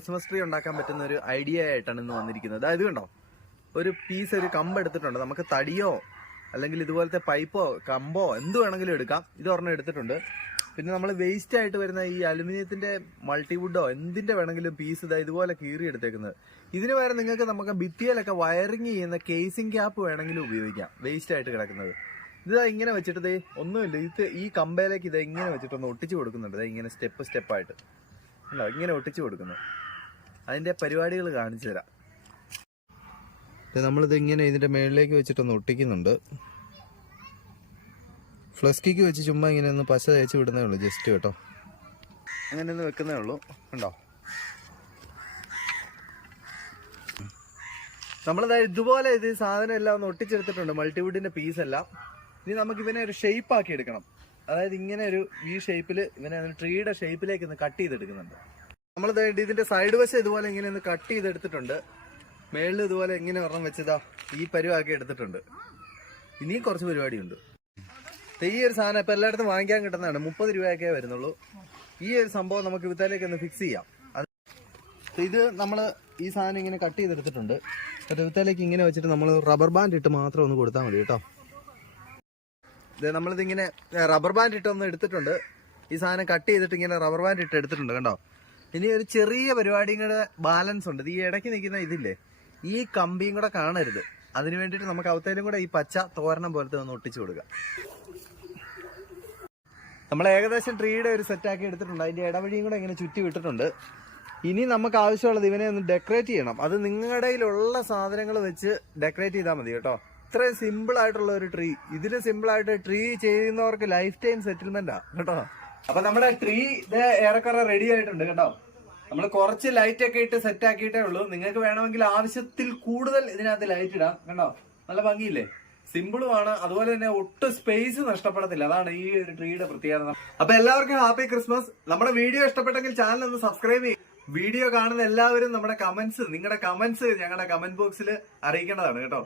Christmas tree ഉണ്ടാക്കാൻ പറ്റുന്ന ഒരു ഐഡിയ ആയിട്ടാണ് ഇന്ന് വന്നിരിക്കുന്നത്. അതായത് കണ്ടോ, ഒരു പീസ്, ഒരു കമ്പ് എടുത്തിട്ടുണ്ട്. നമുക്ക് തടിയോ അല്ലെങ്കിൽ ഇതുപോലത്തെ പൈപ്പോ കമ്പോ എന്ത് വേണമെങ്കിലും എടുക്കാം. ഇത് ഒരെണ്ണം എടുത്തിട്ടുണ്ട്. പിന്നെ നമ്മൾ വേസ്റ്റ് ആയിട്ട് വരുന്ന ഈ അലുമിനിയത്തിന്റെ മൾട്ടിവുഡോ എന്തിന്റെ വേണമെങ്കിലും പീസ് ഇതാ ഇതുപോലെ കീറി എടുത്തേക്കുന്നത്. ഇതിന് പകരം നിങ്ങൾക്ക് നമുക്ക് ഭിത്തിയിലൊക്കെ വയറിങ് ചെയ്യുന്ന കേസിംഗ് ക്യാപ്പ് വേണമെങ്കിലും ഉപയോഗിക്കാം, വേസ്റ്റ് ആയിട്ട് കിടക്കുന്നത്. ഇതാ ഇങ്ങനെ വെച്ചിട്ട് ദേ ഒന്നുമില്ല, ഇത് ഈ കമ്പയിലേക്ക് ഇതാ ഇങ്ങനെ വെച്ചിട്ടൊന്ന് ഒട്ടിച്ചു കൊടുക്കുന്നുണ്ട്. ഇതാ ഇങ്ങനെ സ്റ്റെപ്പായിട്ട് അല്ല ഇങ്ങനെ ഒട്ടിച്ചു കൊടുക്കുന്നു. അതിന്റെ പരിപാടികൾ കാണിച്ചു തരാം. നമ്മളിത് ഇങ്ങനെ ഇതിന്റെ മേളിലേക്ക് വെച്ചിട്ടൊന്ന് ഒട്ടിക്കുന്നുണ്ട്. ഫ്ലസ്കിക്ക് വെച്ച് ചുമ്മാ ഇങ്ങനെ ഒന്ന് പശ തേച്ച് വിടുന്നേ ഉള്ളൂ, ജസ്റ്റ് കേട്ടോ. അങ്ങനെ ഒന്ന് വെക്കുന്നേ ഉള്ളൂ. ഉണ്ടോ, നമ്മളിതാ ഇതുപോലെ ഇത് സാധനം എല്ലാം ഒന്ന് ഒട്ടിച്ചെടുത്തിട്ടുണ്ട്, മൾട്ടിവുഡിന്റെ പീസെല്ലാം. ഇനി നമുക്ക് ഇവനെ ഒരു ഷേപ്പ് ആക്കി എടുക്കണം. അതായത് ഇങ്ങനെ ഒരു ഈ ഷേപ്പിൽ ഇവനെ ട്രീയുടെ ഷേപ്പിലേക്ക് ഒന്ന് കട്ട് ചെയ്തെടുക്കുന്നുണ്ട്. നമ്മളിത് ഇതിന്റെ സൈഡ് വശം ഇതുപോലെ ഇങ്ങനെ ഒന്ന് കട്ട് ചെയ്തെടുത്തിട്ടുണ്ട്. മേളിൽ ഇതുപോലെ ഇങ്ങനെ ഒരെണ്ണം വെച്ചതാ ഈ പരുവാക്കി എടുത്തിട്ടുണ്ട്. ഇനിയും കുറച്ച് പരിപാടിയുണ്ട്. ഈ ഒരു സാധനം ഇപ്പൊ എല്ലായിടത്തും വാങ്ങിക്കാൻ കിട്ടുന്നതാണ്, 30 രൂപയൊക്കെ വരുന്നുള്ളൂ. ഈ ഒരു സംഭവം നമുക്ക് വിത്താലേക്ക് ഒന്ന് ഫിക്സ് ചെയ്യാം. ഇത് നമ്മൾ ഈ സാധനം ഇങ്ങനെ കട്ട് ചെയ്തെടുത്തിട്ടുണ്ട്. വിത്താലേക്ക് ഇങ്ങനെ വെച്ചിട്ട് നമ്മൾ റബ്ബർ ബാൻഡ് ഇട്ട് മാത്രം ഒന്ന് കൊടുത്താൽ മതി കേട്ടോ. ഇത് നമ്മളിതിങ്ങനെ റബ്ബർ ബാൻഡ് ഇട്ടൊന്ന് എടുത്തിട്ടുണ്ട്. ഈ സാധനം കട്ട് ചെയ്തിട്ട് ഇങ്ങനെ റബ്ബർ ബാൻഡ് ഇട്ട് എടുത്തിട്ടുണ്ട് കണ്ടോ. ഇനി ഒരു ചെറിയ പരിപാടിയും കൂടെ ബാലൻസ് ഉണ്ട്. ഈ ഇടയ്ക്ക് നിൽക്കുന്ന ഇതില്ലേ, ഈ കമ്പിയും കൂടെ കാണരുത്. അതിന് വേണ്ടിയിട്ട് നമുക്ക് അവത്തേലും കൂടെ ഈ പച്ച തോരണം പോലത്തെ ഒന്ന് ഒട്ടിച്ചു കൊടുക്കുക. നമ്മൾ ഏകദേശം ട്രീയുടെ ഒരു സെറ്റാക്കി എടുത്തിട്ടുണ്ട്. അതിന്റെ ഇടവഴിയും കൂടെ ഇങ്ങനെ ചുറ്റി വിട്ടിട്ടുണ്ട്. ഇനി നമുക്ക് ആവശ്യമുള്ളത് ഇവനെ ഒന്ന് ഡെക്കറേറ്റ് ചെയ്യണം. അത് നിങ്ങളുടെ കയ്യിലുള്ള സാധനങ്ങൾ വെച്ച് ഡെക്കറേറ്റ് ചെയ്താൽ മതി കേട്ടോ. ഇത്രയും സിമ്പിൾ ആയിട്ടുള്ള ഒരു ട്രീ, ഇതിന് സിമ്പിൾ ആയിട്ട് ട്രീ ചെയ്യുന്നവർക്ക് ലൈഫ് ടൈം സെറ്റിൽമെന്റാ കേട്ടോ. അപ്പൊ നമ്മുടെ ട്രീ ഇത് ഏറെക്കുറെ റെഡി ആയിട്ടുണ്ട് കേട്ടോ. നമ്മൾ കുറച്ച് ലൈറ്റ് ഒക്കെ ഇട്ട് സെറ്റ് ആക്കിയിട്ടേ ഉള്ളൂ. നിങ്ങൾക്ക് വേണമെങ്കിൽ ആവശ്യത്തിൽ കൂടുതൽ ഇതിനകത്ത് ലൈറ്റ് ഇടാം കേട്ടോ. നല്ല ഭംഗിയില്ലേ, സിമ്പിളുമാണ്. അതുപോലെ തന്നെ ഒട്ടും സ്പേസ് നഷ്ടപ്പെടത്തില്ല. അതാണ് ഈ ഒരു ട്രീയുടെ പ്രത്യേകത. അപ്പൊ എല്ലാവർക്കും ഹാപ്പി ക്രിസ്മസ്. നമ്മുടെ വീഡിയോ ഇഷ്ടപ്പെട്ടെങ്കിൽ ചാനൽ ഒന്ന് സബ്സ്ക്രൈബ് ചെയ്യും. വീഡിയോ കാണുന്ന എല്ലാവരും നമ്മുടെ കമന്റ്സ്, നിങ്ങളുടെ കമന്റ്സ് ഞങ്ങളുടെ കമന്റ് ബോക്സിൽ അറിയിക്കേണ്ടതാണ് കേട്ടോ.